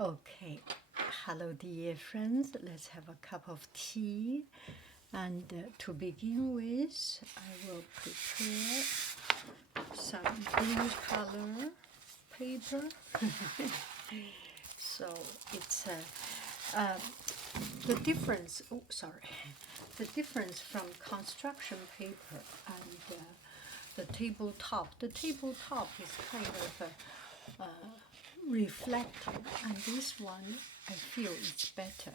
Okay, hello dear friends, let's have a cup of tea. And to begin with, I will prepare some blue color paper. So it's the difference, the difference from construction paper and the tabletop. The tabletop is kind of reflective, and this one I feel it's better.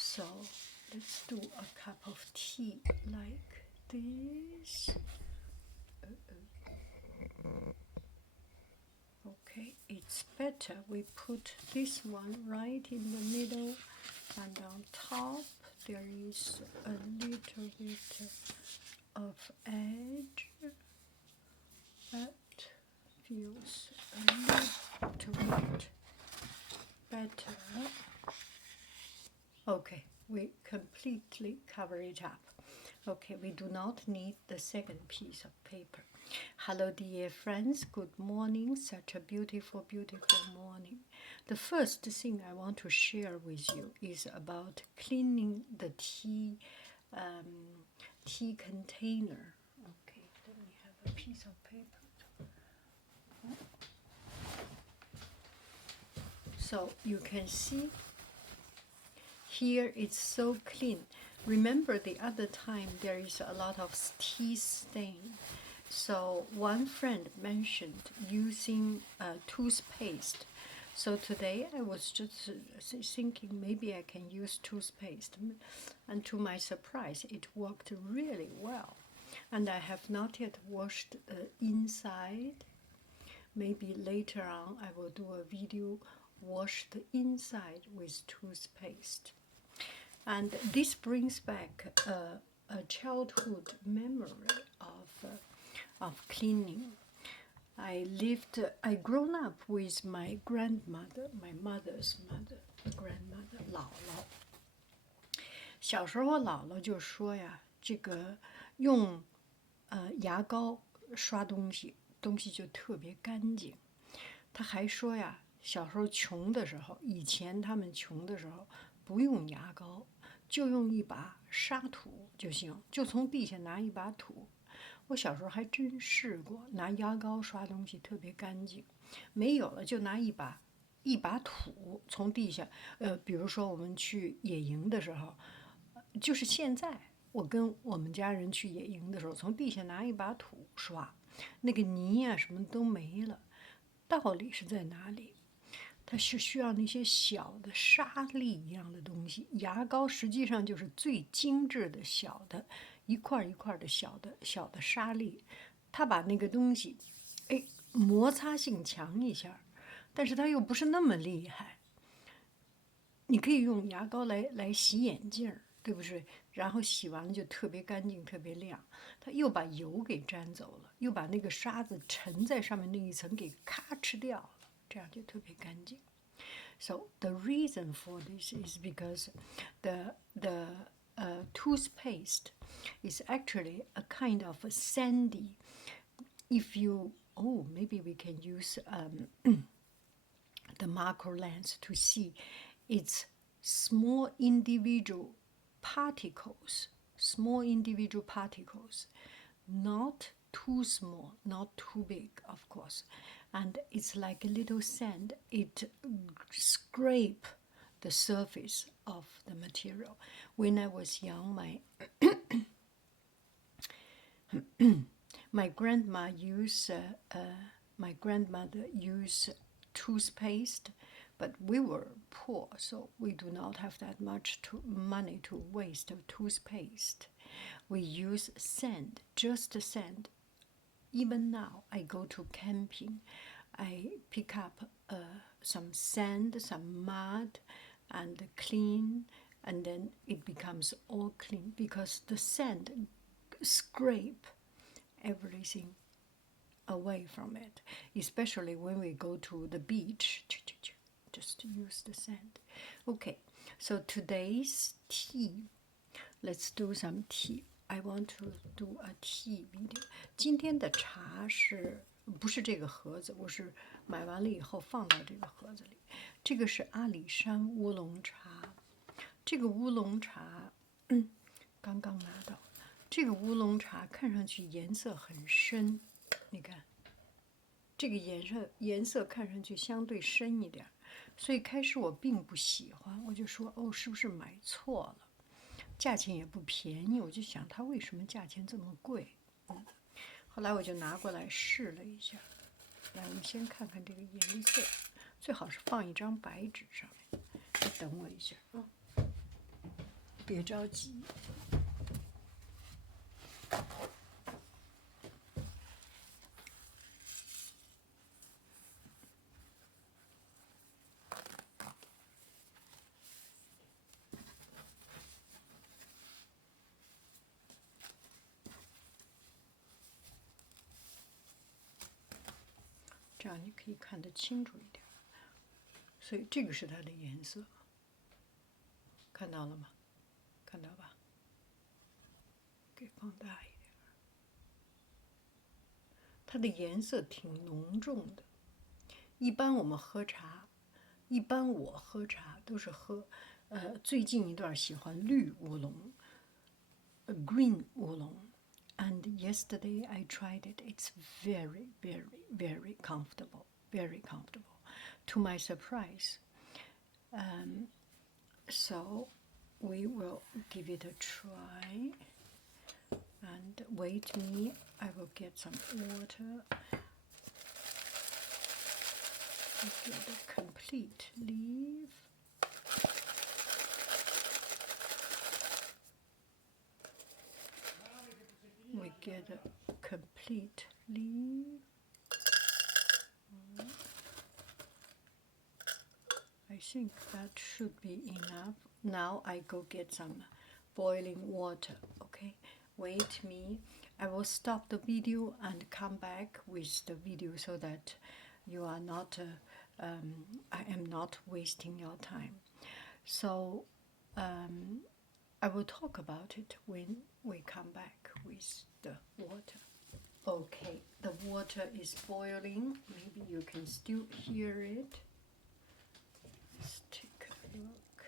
So let's do a cup of tea like this. Okay, it's better. We put this one right in the middle, and on top there is a little bit of edge. That feels a little bit better. Okay, we completely cover it up. Okay, we do not need the second piece of paper. Hello dear friends, good morning. Such a beautiful, beautiful morning. The first thing I want to share with you is about cleaning the tea container. Okay, let me have a piece of paper. So you can see here it's so clean. Remember the other time there is a lot of tea stain. So one friend mentioned using toothpaste. So today I was just thinking maybe I can use toothpaste. And to my surprise, it worked really well. And I have not yet washed the inside. Maybe later on I will do a video wash the inside with toothpaste. And this brings back a childhood memory of cleaning. I grown up with my grandmother, my mother's mother, grandmother, 姥姥。小时候我姥姥就说呀，这个用牙膏刷东西，东西就特别干净。她还说呀，小时候穷的时候，以前他们穷的时候不用牙膏，就用一把沙土就行，就从地下拿一把土。我小时候还真试过拿牙膏刷东西，特别干净。没有了就拿一把土从地下，比如说我们去野营的时候，就是现在我跟我们家人去野营的时候，从地下拿一把土刷，那个泥呀什么都没了。道理是在哪里？它是需要那些小的沙粒一样的东西，牙膏实际上就是最精致的小的一块一块的小的沙粒，它把那个东西，摩擦性强一下，但是它又不是那么厉害。你可以用牙膏来洗眼镜儿，对不对？然后洗完了就特别干净，特别亮。它又把油给沾走了，又把那个沙子沉在上面那一层给咔哧掉了。这样就特别干净。So the reason for this is because the toothpaste is actually a kind of a sandy. If you maybe we can use the macro lens to see its small individual particles, not too small, not too big, of course. And it's like a little sand. It scrape the surface of the material. When I was young, my grandmother used toothpaste, but we were poor, so we do not have that much money to waste of toothpaste. We use sand, just sand. Even now, I go to camping, I pick up some sand, some mud, and clean, and then it becomes all clean because the sand scrape everything away from it, especially when we go to the beach. Just use the sand. Okay, so today's tea, let's do some tea. I want to do a tea video. 今天的茶不是这个盒子，我是买完了以后放到这个盒子里。这个是阿里山乌龙茶，这个乌龙茶，刚刚拿到。这个乌龙茶看上去颜色很深，你看，这个颜色看上去相对深一点，所以开始我并不喜欢，我就说哦，是不是买错了？价钱也不便宜，我就想它为什么价钱这么贵？后来我就拿过来试了一下。来，我们先看看这个颜色，最好是放一张白纸上面。等我一下啊，别着急。这样你可以看得清楚一点。所以这个是它的颜色，看到了吗？看到吧？给放大一点。它的颜色挺浓重的。一般我们喝茶，一般我喝茶都是喝，最近一段喜欢绿乌龙，green 乌龙。And yesterday I tried it. It's very, very, very comfortable. Very comfortable. To my surprise. So we will give it a try. And wait me, I will get some water. Get a complete leaf. We get a complete leaf. I think that should be enough. Now I go get some boiling water. Okay, wait me. I will stop the video and come back with the video so that you are not. I am not wasting your time. So I will talk about it when we come back with the water. Okay, the water is boiling. Maybe you can still hear it. Let's take a look.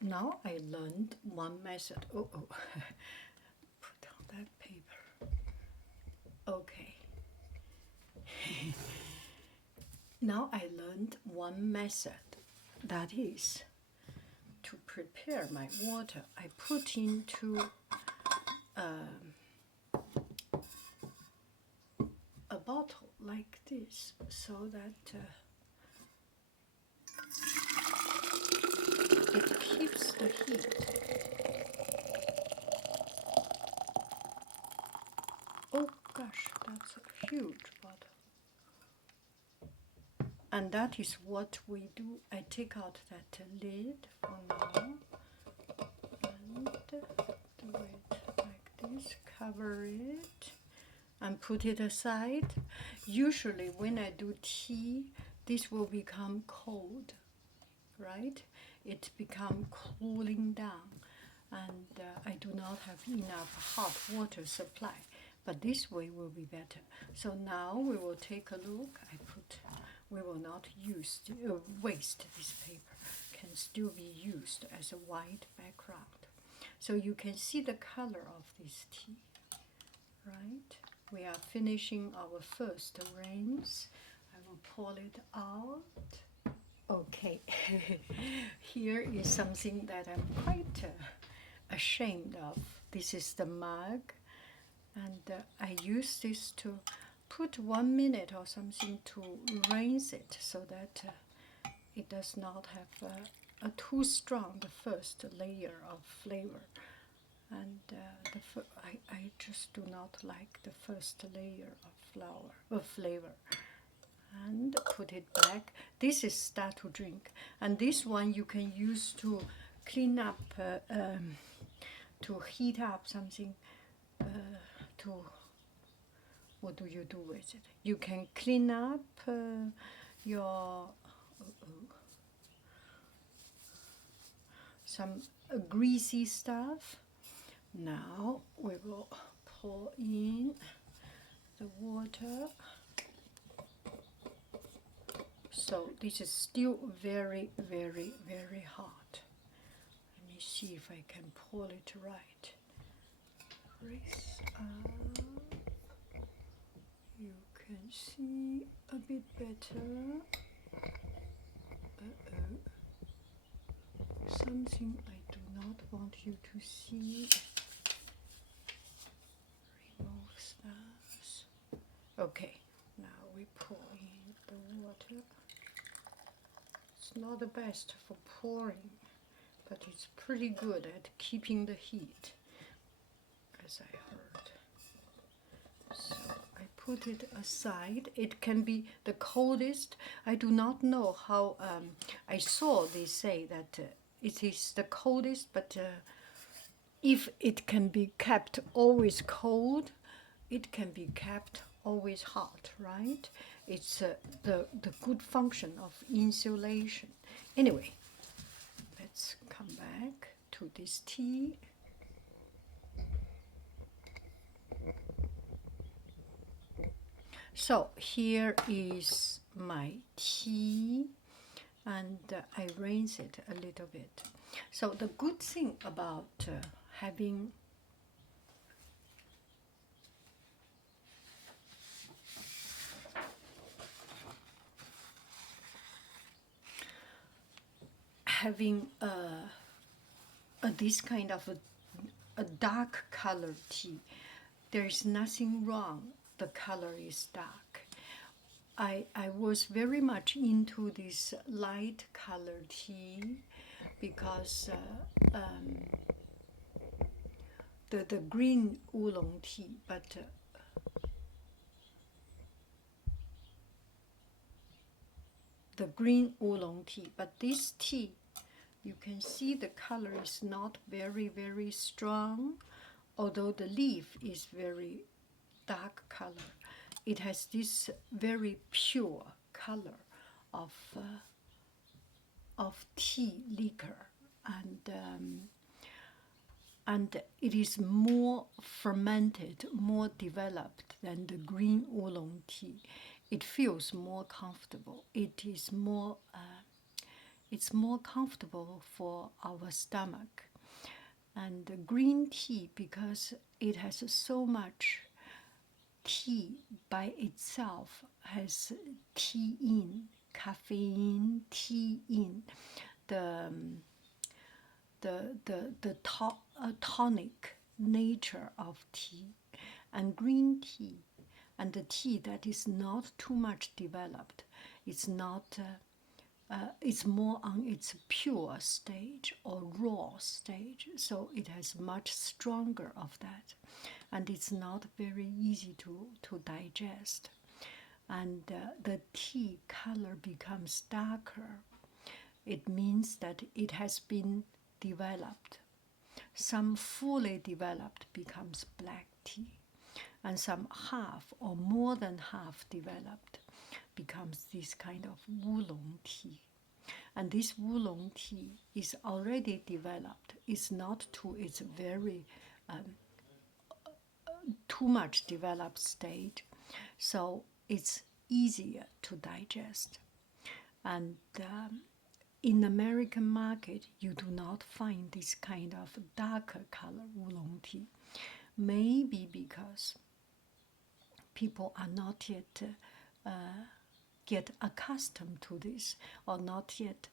Now I learned one method. Oh, put down that paper. Okay. Now I learned one method. That is, to prepare my water, I put into a bottle like this, so that it keeps the heat. Oh gosh, that's a huge bottle. And that is what we do. I take out that lid for now and do it like this, cover it and put it aside. Usually when I do tea, this will become cold, right? It become cooling down, and I do not have enough hot water supply, but this way will be better. So now we will take a look. We will not waste this paper. Can still be used as a white background. So you can see the color of this tea, right? We are finishing our first rinse. I will pull it out. Okay, here is something that I'm quite ashamed of. This is the mug, and I use this to put 1 minute or something to rinse it so that it does not have a too strong the first layer of flavor. And I just do not like the first layer of flavor. And put it back. This is start to drink, and this one you can use to clean up, to heat up something. What do you do with it? You can clean up your some greasy stuff. Now we will pour in the water. So this is still very, very, very hot. Let me see if I can pour it right. Raise up. You can see a bit better. Something I do not want you to see. Remove that. Okay, now we pour in the water. It's not the best for pouring, but it's pretty good at keeping the heat, as I heard. So I put it aside. It can be the coldest. I do not know how. I saw they say that it is the coldest, but if it can be kept always cold, it can be kept always hot, right? It's the good function of insulation. Anyway, let's come back to this tea. So here is my tea, and I rinse it a little bit. So the good thing about having this kind of a dark colored tea, there is nothing wrong. The color is dark. I was very much into this light colored tea because the green oolong tea, but the green oolong tea, but this tea, you can see the color is not very, very strong, although the leaf is very dark color. It has this very pure color of tea liquor, and it is more fermented, more developed than the green oolong tea. It feels more comfortable. It is more. It's more comfortable for our stomach. And the green tea, because it has so much tea by itself, has thein, caffeine, thein, tonic nature of tea, and green tea, and the tea that is not too much developed. It's not. It's more on its pure stage or raw stage, so it has much stronger of that, and it's not very easy to digest. And the tea color becomes darker. It means that it has been developed. Some fully developed becomes black tea, and some half or more than half developed becomes this kind of oolong tea. And this oolong tea is already developed. It's not to its very too much developed stage, so it's easier to digest. And in American market, you do not find this kind of darker color oolong tea. Maybe because people are not yet get accustomed to this, or not yet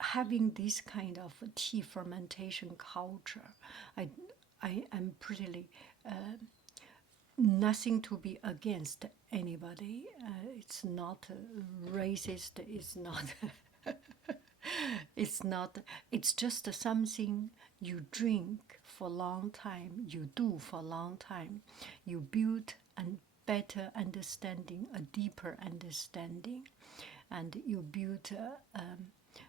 having this kind of tea fermentation culture. I am pretty nothing to be against anybody. It's not racist. It's not. It's not. It's just something you drink for a long time. You do for a long time. You build a better understanding, a deeper understanding, and you build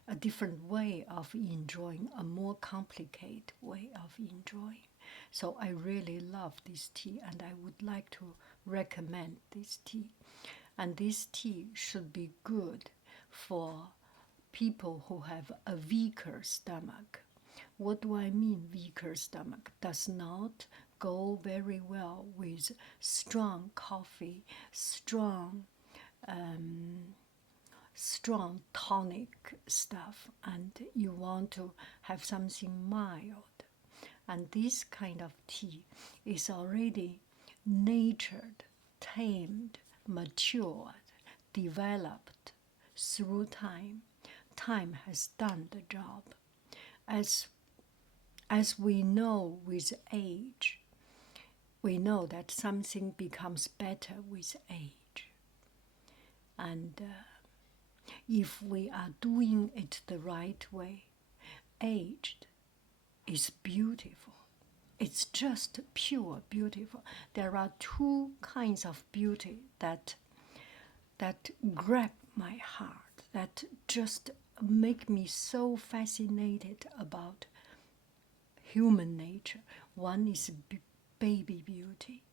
a different way of enjoying, a more complicated way of enjoying. So I really love this tea, and I would like to recommend this tea. And this tea should be good for people who have a weaker stomach. What do I mean weaker stomach? Does not go very well with strong coffee, strong tonic stuff, and you want to have something mild. And this kind of tea is already nurtured, tamed, matured, developed through time. Time has done the job. As we know with age, we know that something becomes better with age. And if we are doing it the right way, aged is beautiful. It's just pure beautiful. There are two kinds of beauty that grab my heart, that just make me so fascinated about human nature. One is baby beauty.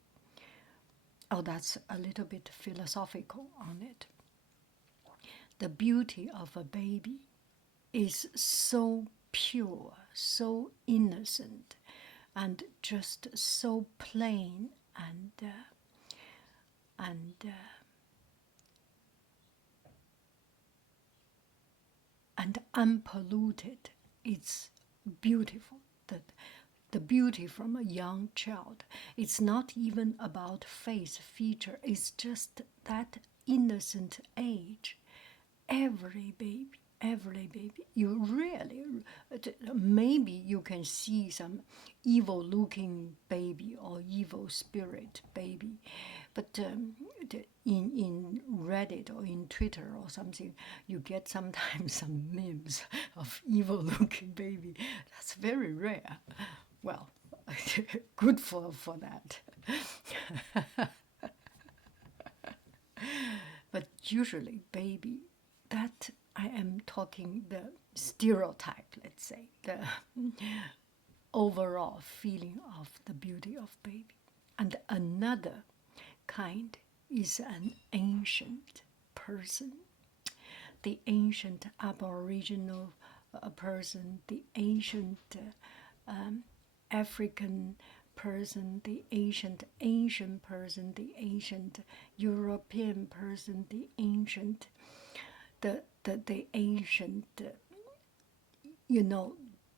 Oh, that's a little bit philosophical on it. The beauty of a baby is so pure, so innocent, and just so plain and unpolluted. It's beautiful. The beauty from a young child. It's not even about face feature. It's just that innocent age. Every baby, you really, maybe you can see some evil looking baby or evil spirit baby, but in Reddit or in Twitter or something, you get sometimes some memes of evil looking baby. That's very rare. Well, good for that. But usually baby, that I am talking the stereotype, let's say, the overall feeling of the beauty of baby. And another kind is an ancient person, the ancient Aboriginal person, the ancient African person, the ancient Asian person, the ancient European person, the ancient, the ancient,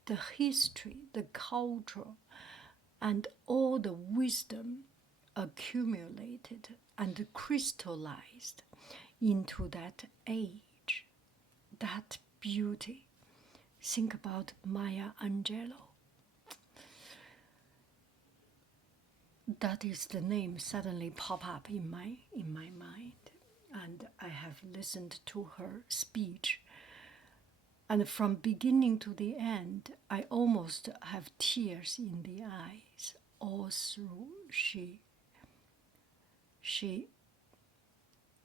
the history, the culture, and all the wisdom accumulated and crystallized into that age, that beauty. Think about Maya Angelou. That is the name suddenly pop up in my mind, and I have listened to her speech, and from beginning to the end, I almost have tears in the eyes all through. She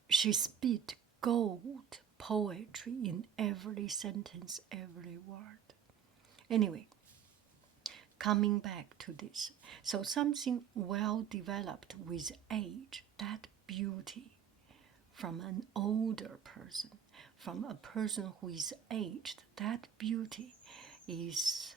spit gold poetry in every sentence, every word. Anyway, coming back to this, so something well developed with age, that beauty from an older person, from a person who is aged, that beauty is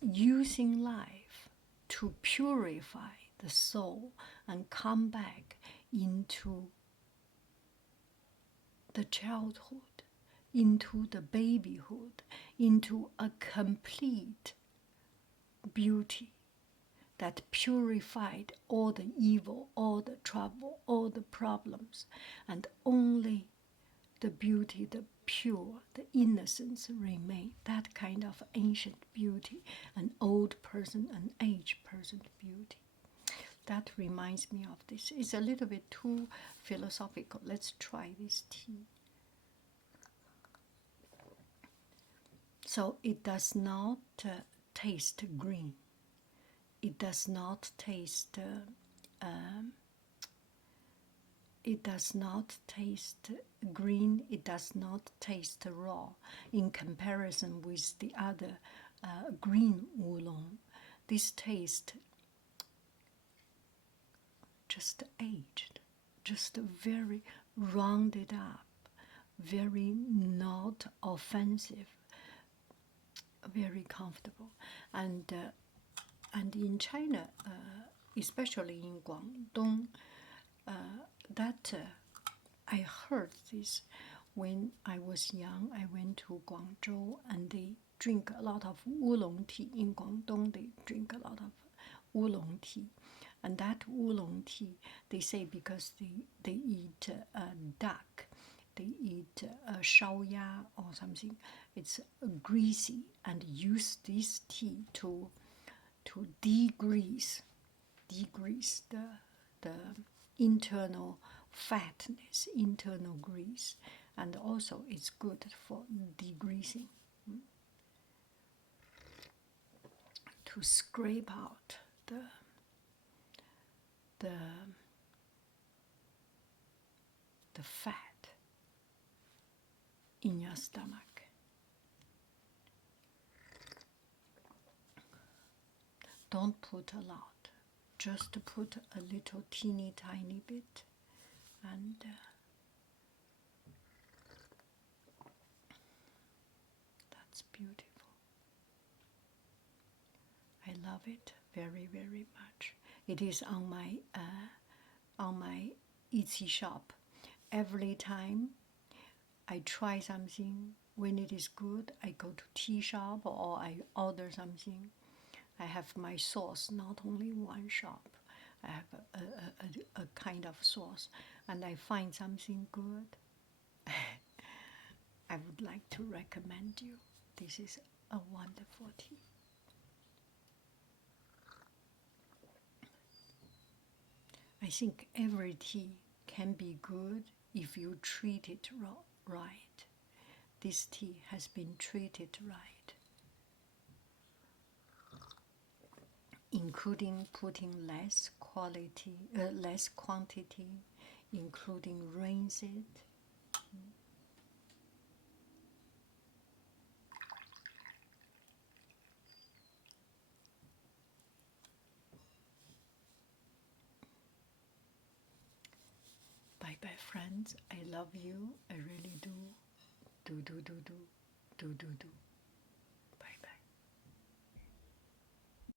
using life to purify the soul and come back into the childhood, into the babyhood, into a complete beauty that purified all the evil, all the trouble, all the problems, and only the beauty, the pure, the innocence remain. That kind of ancient beauty, an old person, an aged person's beauty. That reminds me of this. It's a little bit too philosophical. Let's try this tea. So it does not taste green. It does not taste. It does not taste green. It does not taste raw. In comparison with the other green oolong, this taste just aged, just very rounded up, very not offensive, very comfortable. And in China, especially in Guangdong, that I heard this when I was young. I went to Guangzhou and they drink a lot of oolong tea. In Guangdong, they drink a lot of oolong tea. And that oolong tea, they say because they eat duck, they eat shaoya or something. It's greasy, and use this tea to degrease the internal fatness, internal grease, and also it's good for degreasing, to scrape out the fat in your stomach. Don't put a lot, just put a little teeny tiny bit, and that's beautiful. I love it very, very much. It is on my Etsy shop. Every time I try something, when it is good, I go to tea shop or I order something. I have my sauce, not only one shop. I have a kind of sauce, and I find something good. I would like to recommend you. This is a wonderful tea. I think every tea can be good if you treat it right. This tea has been treated right, including putting less quantity, including rinse it. Bye bye, friends. I love you. I really do. Do.